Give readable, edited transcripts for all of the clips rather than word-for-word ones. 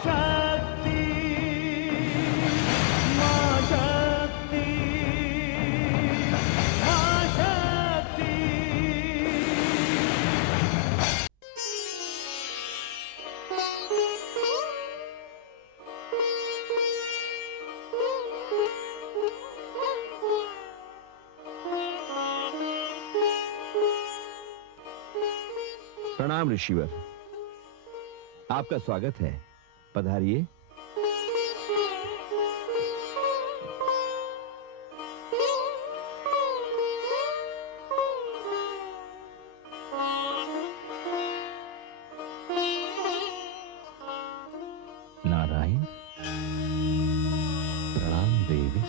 शक्ति, मां शक्ति, मां शक्ति। प्रणाम ऋषिवर, आपका स्वागत है। पधारिए। नारायण, प्रणाम देवी।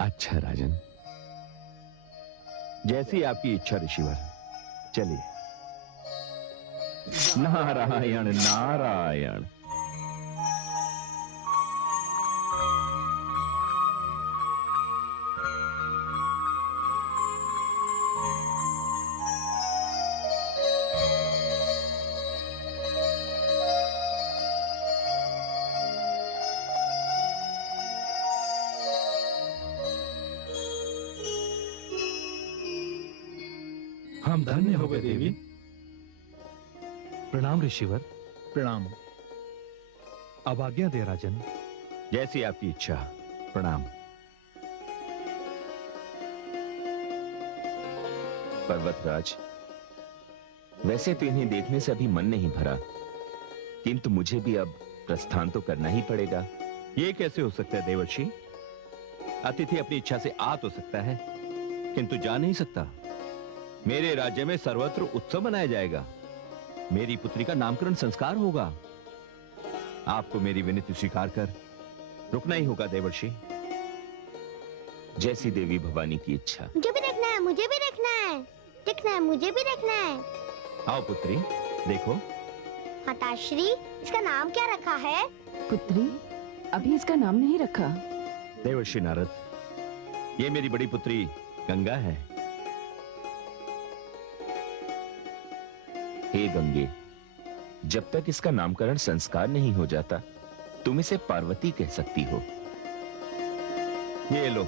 अच्छा राजन, जैसी आपकी इच्छा ऋषिवर। चलिए। नारायण नारायण। हम धन्य हो गए देवी। प्रणाम ऋषिवर। प्रणाम। अब आज्ञा दे राजन। जैसी आपकी इच्छा। प्रणाम। पर्वतराज, वैसे तो इन्हें देखने से अभी मन नहीं भरा, किंतु मुझे भी अब प्रस्थान तो करना ही पड़ेगा। ये कैसे हो सकता है देवर्षि? अतिथि अपनी इच्छा से आ तो सकता है, किंतु जा नहीं सकता। मेरे राज्य में सर्वत्र उत्सव मनाया जाएगा। मेरी पुत्री का नामकरण संस्कार होगा। आपको मेरी विनती स्वीकार कर रुकना ही होगा देवर्षि। जैसी देवी भवानी की इच्छा। मुझे भी देखना है, मुझे भी देखना है, देखना है, मुझे भी देखना है। आओ पुत्री, देखो। माताश्री, इसका नाम क्या रखा है? पुत्री, अभी इसका नाम नहीं रखा। देवर्षि नारद, ये मेरी बड़ी पुत्री गंगा है। हे गंगे, जब तक इसका नामकरण संस्कार नहीं हो जाता, तुम इसे पार्वती कह सकती हो। ये लो,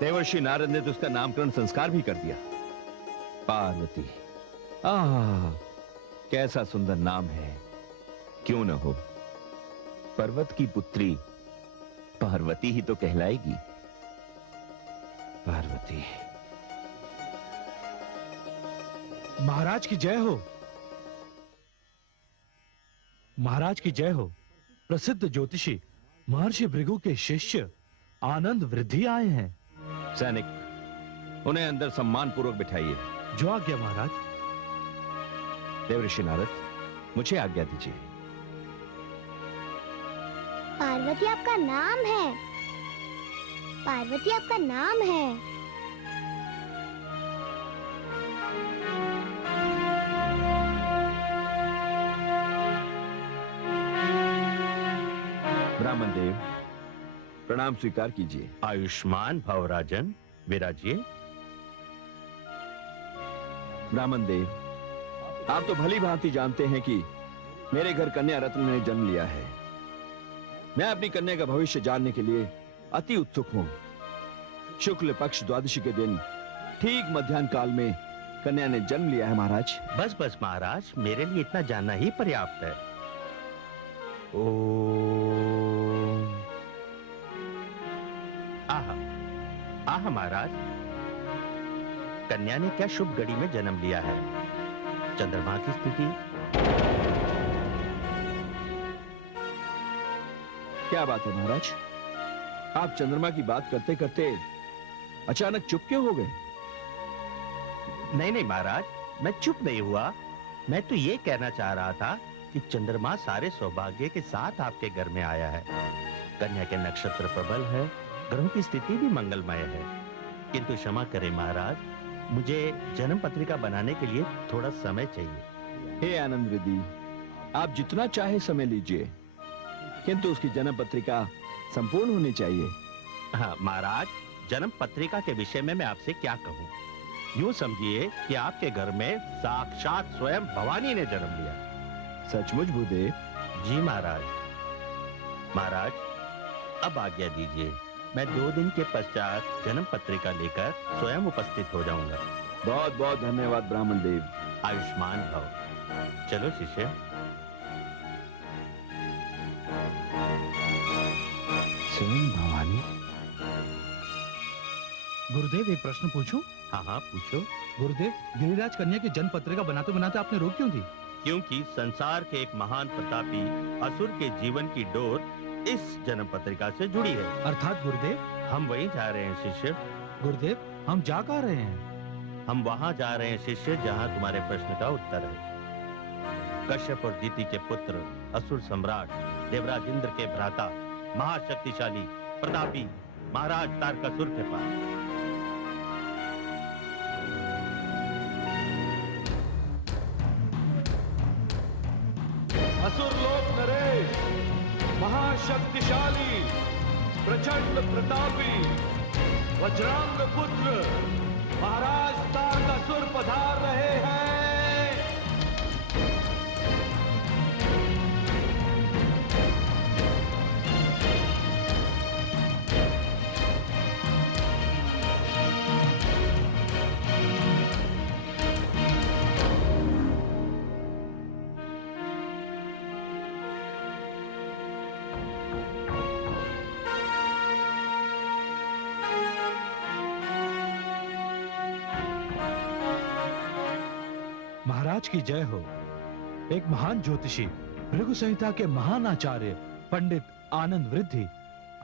देवर्षि नारद ने तो उसका नामकरण संस्कार भी कर दिया। पार्वती। आह, कैसा सुंदर नाम है। क्यों न हो, पर्वत की पुत्री पार्वती ही तो कहलाएगी। पार्वती। महाराज की जय हो। महाराज की जय हो। प्रसिद्ध ज्योतिषी महर्षि भृगु के शिष्य आनंद वृद्धि आए हैं। सैनिक, उन्हें अंदर सम्मान पूर्वक बिठाइए। जो आज्ञा महाराज। देवर्षि नारद, मुझे आज्ञा दीजिए। पार्वती आपका नाम है। पार्वती आपका नाम है। ब्राह्मण देव, प्रणाम स्वीकार कीजिए। आयुष्मान भव राजन, विराजिए। ब्राह्मण देव, आप तो भली भांति जानते हैं कि मेरे घर कन्या रत्न ने जन्म लिया है। मैं अपनी कन्या का भविष्य जानने के लिए अति उत्सुक हूं। शुक्ल पक्ष द्वादशी के दिन ठीक मध्याह्न काल में कन्या ने जन्म लिया है महाराज। बस बस महाराज, मेरे लिए इतना जानना ही पर्याप्त है। ओम। आहा, आहा महाराज, कन्या ने क्या शुभ घड़ी में जन्म लिया है। चंद्रमा की स्थिति। क्या बात है महाराज, आप चंद्रमा की बात करते करते अचानक चुप क्यों हो गए? नहीं नहीं महाराज, मैं चुप नहीं हुआ। मैं तो ये कहना चाह रहा था कि चंद्रमा सारे सौभाग्य के साथ आपके घर में आया है। कन्या के नक्षत्र प्रबल है, ग्रहों की स्थिति भी मंगलमय है। किंतु क्षमा करें महाराज, मुझे जन्म पत्रिका बनाने के लिए थोड़ा समय चाहिए। हे आनंद वृद्धि, आप जितना चाहे समय लीजिए, किंतु उसकी जन्म पत्रिका संपूर्ण होनी चाहिए। हाँ महाराज, जन्म पत्रिका के विषय में मैं आपसे क्या कहूँ। यूं समझिए कि आपके घर में साक्षात स्वयं भवानी ने जन्म लिया। सचमुच भूदेव? जी महाराज। महाराज, अब आज्ञा दीजिए, मैं 2 दिन के पश्चात जन्म पत्रिका लेकर स्वयं उपस्थित हो जाऊंगा। बहुत बहुत धन्यवाद ब्राह्मण देव। आयुष्मान भव। चलो शिष्य। स्वयं भवानी? गुरुदेव एक प्रश्न पूछूं? हाँ हाँ पूछो। गुरुदेव, गिरिराज कन्या की जन्म पत्रिका बनाते बनाते आपने रोक क्यों दी? क्योंकि संसार के एक महान प्रतापी असुर के जीवन की डोर इस जन्म पत्रिका से जुड़ी है। अर्थात गुरुदेव? हम वहीं जा रहे हैं शिष्य। गुरुदेव, हम जा कहाँ रहे हैं? हम वहां जा रहे हैं शिष्य जहां तुम्हारे प्रश्न का उत्तर है। कश्यप और दिति के पुत्र, असुर सम्राट देवराज इंद्र के भ्राता, महाशक्तिशाली प्रतापी महाराज तारकासुर के पास। असुरलोक नरेश, महाशक्तिशाली प्रचंड प्रतापी वज्रांग पुत्र महाराज तारकासुर पधार रहे हैं। महाराज की जय हो। एक महान ज्योतिषी, भृगु संहिता के महान आचार्य पंडित आनंद वृद्धि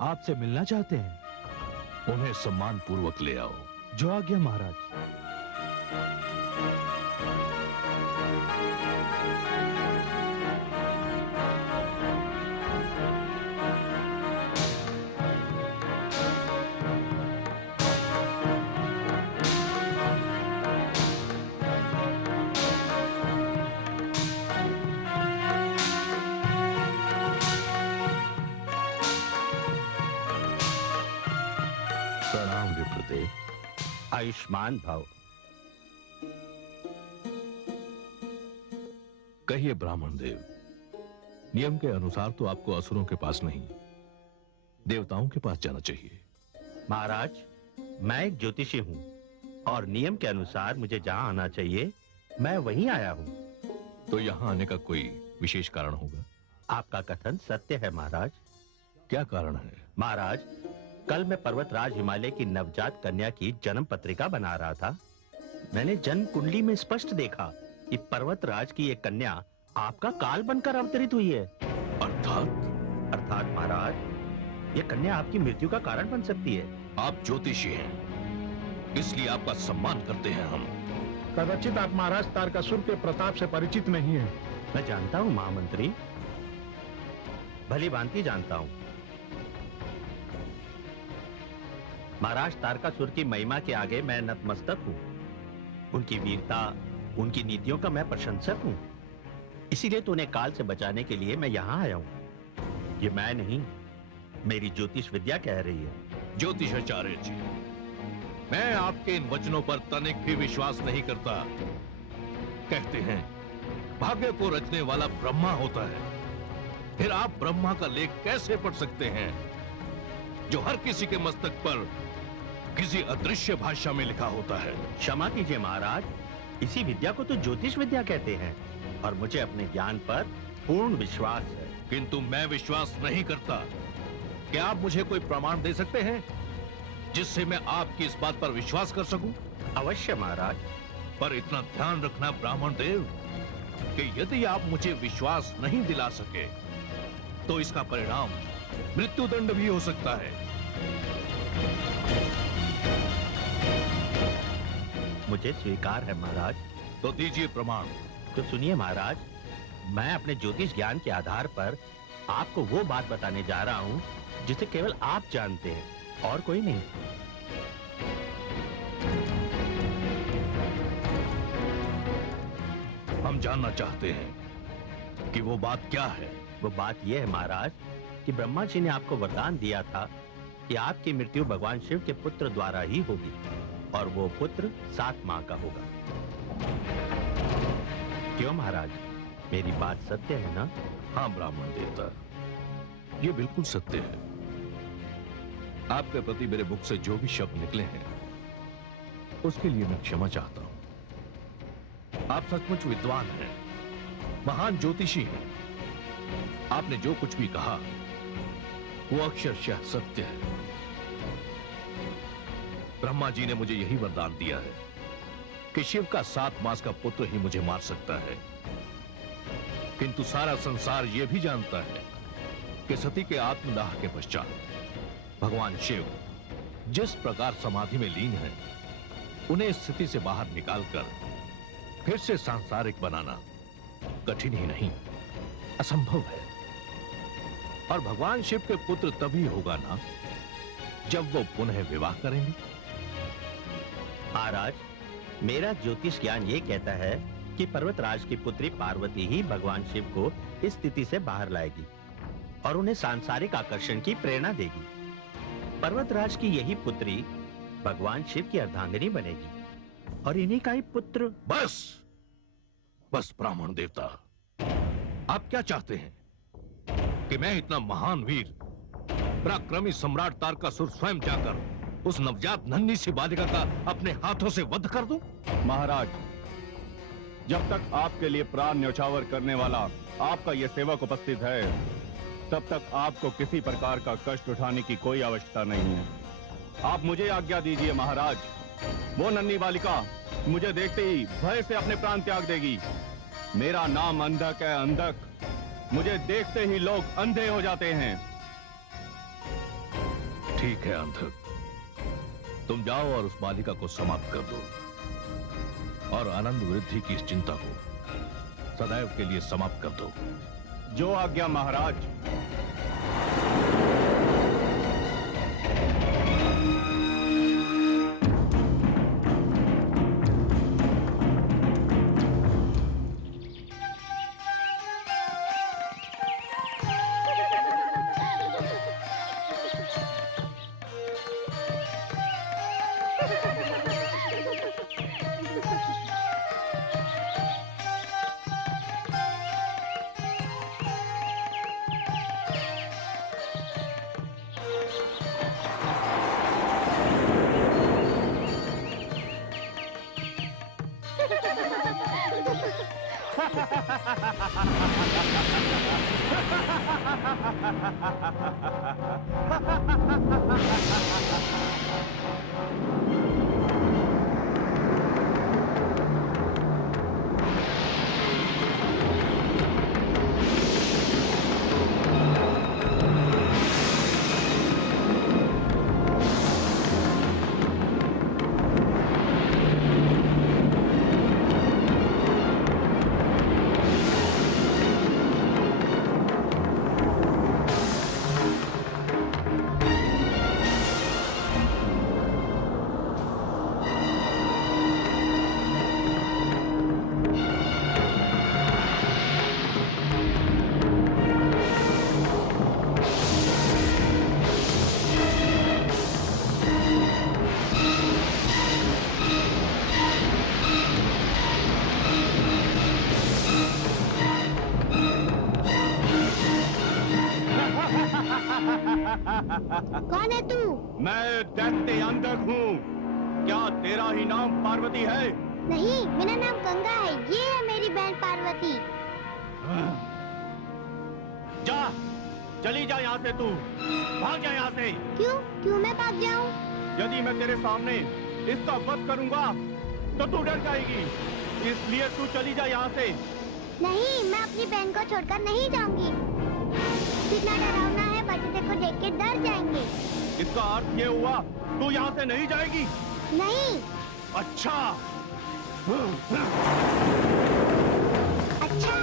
आपसे मिलना चाहते हैं। उन्हें सम्मान पूर्वक ले आओ। जो आज्ञा महाराज। प्रणाम विप्रदेव। आयुष्मान भव। कहिए ब्राह्मण देव, नियम के अनुसार तो आपको असुरों के पास नहीं, देवताओं के पास जाना चाहिए। महाराज, मैं एक ज्योतिषी हूँ और नियम के अनुसार मुझे जहाँ आना चाहिए मैं वहीं आया हूँ। तो यहाँ आने का कोई विशेष कारण होगा? आपका कथन सत्य है महाराज। क्या कारण है? महाराज, कल मैं पर्वतराज हिमालय की नवजात कन्या की जन्म पत्रिका बना रहा था। मैंने जन्म कुंडली में स्पष्ट देखा कि पर्वतराज की ये कन्या आपका काल बनकर अवतरित हुई है। अर्थात महाराज, ये कन्या आपकी मृत्यु का कारण बन सकती है। आप ज्योतिषी हैं, इसलिए आपका सम्मान करते हैं हम। कदाचित आप महाराज तारकासुर के प्रताप से परिचित नहीं हैं। मैं जानता हूँ महामंत्री, भली भांति जानता हूँ। महाराज तारकासुर की महिमा के आगे मैं नतमस्तक हूँ। उनकी वीरता, उनकी नीतियों का मैं प्रशंसक हूँ। इसीलिए तो उन्हें काल से बचाने के लिए मैं यहाँ आया हूँ। ये मैं नहीं, मेरी ज्योतिष विद्या कह रही है। ज्योतिषाचार्य जी, मैं आपके इन वचनों पर तनिक भी विश्वास नहीं करता। कहते हैं भाग्य को रचने वाला ब्रह्मा होता है, फिर आप ब्रह्मा का लेख कैसे पढ़ सकते हैं जो हर किसी के मस्तक पर किसी अदृश्य भाषा में लिखा होता है? क्षमा कीजिए महाराज, इसी विद्या को तो ज्योतिष विद्या कहते हैं और मुझे अपने ज्ञान पर पूर्ण विश्वास है। किंतु मैं विश्वास नहीं करता। क्या आप मुझे कोई प्रमाण दे सकते हैं जिससे मैं आपकी इस बात पर विश्वास कर सकूं? अवश्य महाराज। पर इतना ध्यान रखना ब्राह्मण देव कि यदि आप मुझे विश्वास नहीं दिला सके तो इसका परिणाम मृत्युदंड भी हो सकता है। मुझे स्वीकार है महाराज। तो दीजिए प्रमाण। तो सुनिए महाराज, मैं अपने ज्योतिष ज्ञान के आधार पर आपको वो बात बताने जा रहा हूँ जिसे केवल आप जानते हैं और कोई नहीं। हम जानना चाहते हैं कि वो बात क्या है। वो बात यह है महाराज कि ब्रह्मा जी ने आपको वरदान दिया था कि आपकी मृत्यु भगवान शिव के पुत्र द्वारा ही होगी और वो पुत्र 7 माह का होगा। क्यों महाराज, मेरी बात सत्य है ना? हाँ ब्राह्मण देवता, ये बिल्कुल सत्य है। आपके प्रति मेरे मुख से जो भी शब्द निकले हैं उसके लिए मैं क्षमा चाहता हूं। आप सचमुच विद्वान हैं, महान ज्योतिषी हैं। आपने जो कुछ भी कहा वो अक्षरशः सत्य है। ब्रह्मा जी ने मुझे यही वरदान दिया है कि शिव का 7 मास का पुत्र ही मुझे मार सकता है, किंतु सारा संसार यह भी जानता है कि सती के आत्मदाह के पश्चात भगवान शिव जिस प्रकार समाधि में लीन है, उन्हें इस स्थिति से बाहर निकालकर फिर से सांसारिक बनाना कठिन ही नहीं, असंभव है। और भगवान शिव के पुत्र तभी होगा ना जब वो पुनः विवाह करेंगे। महाराज, मेरा ज्योतिष ज्ञान ये कहता है कि पर्वतराज की पुत्री पार्वती ही भगवान शिव को इस स्थिति से बाहर लाएगी और उन्हें सांसारिक आकर्षण की प्रेरणा देगी। पर्वतराज की यही पुत्री भगवान शिव की अर्धांगिनी बनेगी और इन्हीं का ही पुत्र। बस बस ब्राह्मण देवता, आप क्या चाहते हैं कि मैं इतना महान वीर पराक्रमी सम्राट तारकासुर स्वयं जाकर उस नवजात नन्ही सी बालिका का अपने हाथों से वध कर दूं? महाराज, जब तक आपके लिए प्राण न्यौछावर करने वाला आपका यह सेवक उपस्थित है, तब तक आपको किसी प्रकार का कष्ट उठाने की कोई आवश्यकता नहीं है। आप मुझे आज्ञा दीजिए महाराज। वो नन्ही बालिका मुझे देखते ही भय से अपने प्राण त्याग देगी। मेरा नाम अंधक है, अंधक। मुझे देखते ही लोग अंधे हो जाते हैं। ठीक है अंधक, तुम जाओ और उस बालिका को समाप्त कर दो और आनंद वृद्धि की इस चिंता को सदैव के लिए समाप्त कर दो। जो आज्ञा महाराज। कौन है तू? मैं दैत्य अंधक हूँ। क्या तेरा ही नाम पार्वती है? नहीं, मेरा नाम गंगा है। ये है मेरी बहन पार्वती। जा, चली जा यहाँ से। तू भाग जा यहाँ से। क्यों? क्यों मैं भाग जाऊँ? यदि मैं तेरे सामने इसका वध करूंगा तो तू डर जाएगी, इसलिए तू चली जा यहाँ से। नहीं, मैं अपनी बहन को छोड़कर नहीं जाऊंगी। कितना डरावना है, बच्चे को देख के डर जाएंगे। इसका अर्थ ये हुआ तू यहाँ से नहीं जाएगी? नहीं। अच्छा। अच्छा।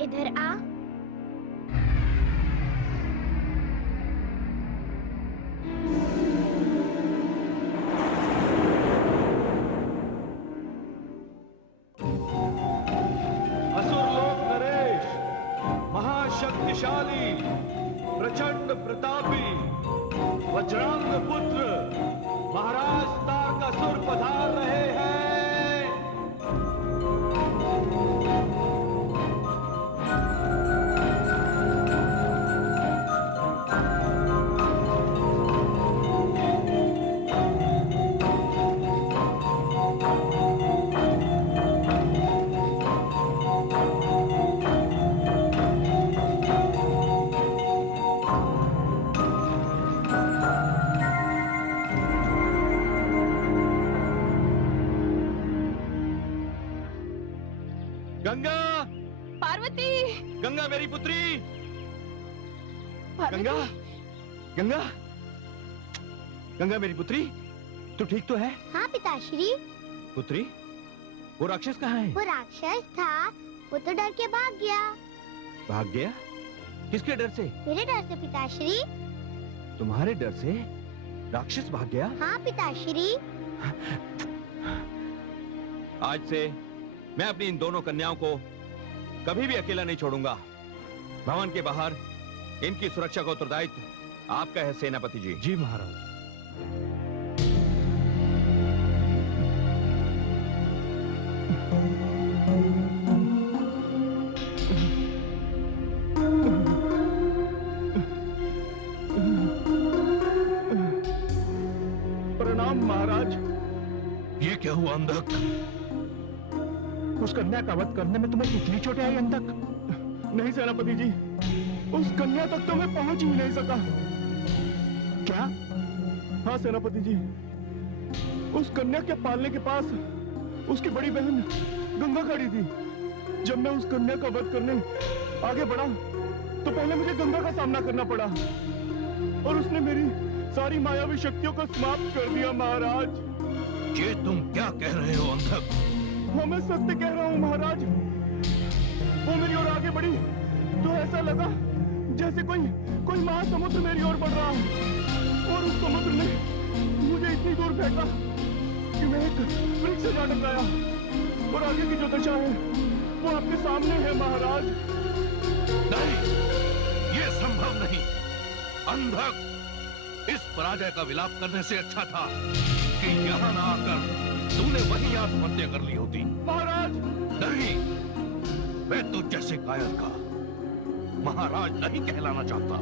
इधर आ। असुरलोक नरेश, महाशक्तिशाली, प्रचंड प्रतापी, वज्रांग पुत्र महाराज तारकासुर पधार रहे हैं। गंगा, पार्वती, गंगा मेरी पुत्री, पार्वती। गंगा, गंगा, गंगा मेरी पुत्री, तू ठीक तो है? हाँ पिताश्री। पुत्री, वो राक्षस कहाँ है? वो राक्षस था, वो तो डर के भाग गया। भाग गया? किसके डर से? मेरे डर से पिताश्री। तुम्हारे डर से राक्षस भाग गया? हाँ पिताश्री। आज से मैं अपनी इन दोनों कन्याओं को कभी भी अकेला नहीं छोड़ूंगा। भवन के बाहर इनकी सुरक्षा का उत्तरदायित्व आपका है सेनापति जी। जी महाराज। प्रणाम महाराज। ये क्या हुआ अंधक? उस कन्या का वध करने में तुम्हें कितनी चोटें आई अंधक? नहीं सेनापति जी, उस कन्या तक तो मैं पहुंच ही नहीं सका। क्या? हाँ सेनापति जी, उस कन्या के पालने के पास उसकी बड़ी बहन गंगा खड़ी थी। जब मैं उस कन्या का वध करने आगे बढ़ा तो पहले मुझे गंगा का सामना करना पड़ा और उसने मेरी सारी मायावी शक्तियों को समाप्त कर दिया महाराज। ये तुम क्या कह रहे हो अंधक? हाँ मैं सत्य कह रहा हूँ महाराज। वो मेरी ओर आगे बढ़ी तो ऐसा लगा जैसे कोई महासमुद्र मेरी ओर बढ़ रहा है और उस समुद्र ने मुझे इतनी दूर फेंका कि मैं एक वृक्ष से जा टकराया और आगे की जो दशा है वो आपके सामने है महाराज। नहीं, ये संभव नहीं। अंधक, इस पराजय का विलाप करने से अच्छा था कि यहाँ ना आकर तूने वहीं आत्महत्या कर ली होती। महाराज नहीं, मैं तो जैसे कायर का महाराज नहीं कहलाना चाहता।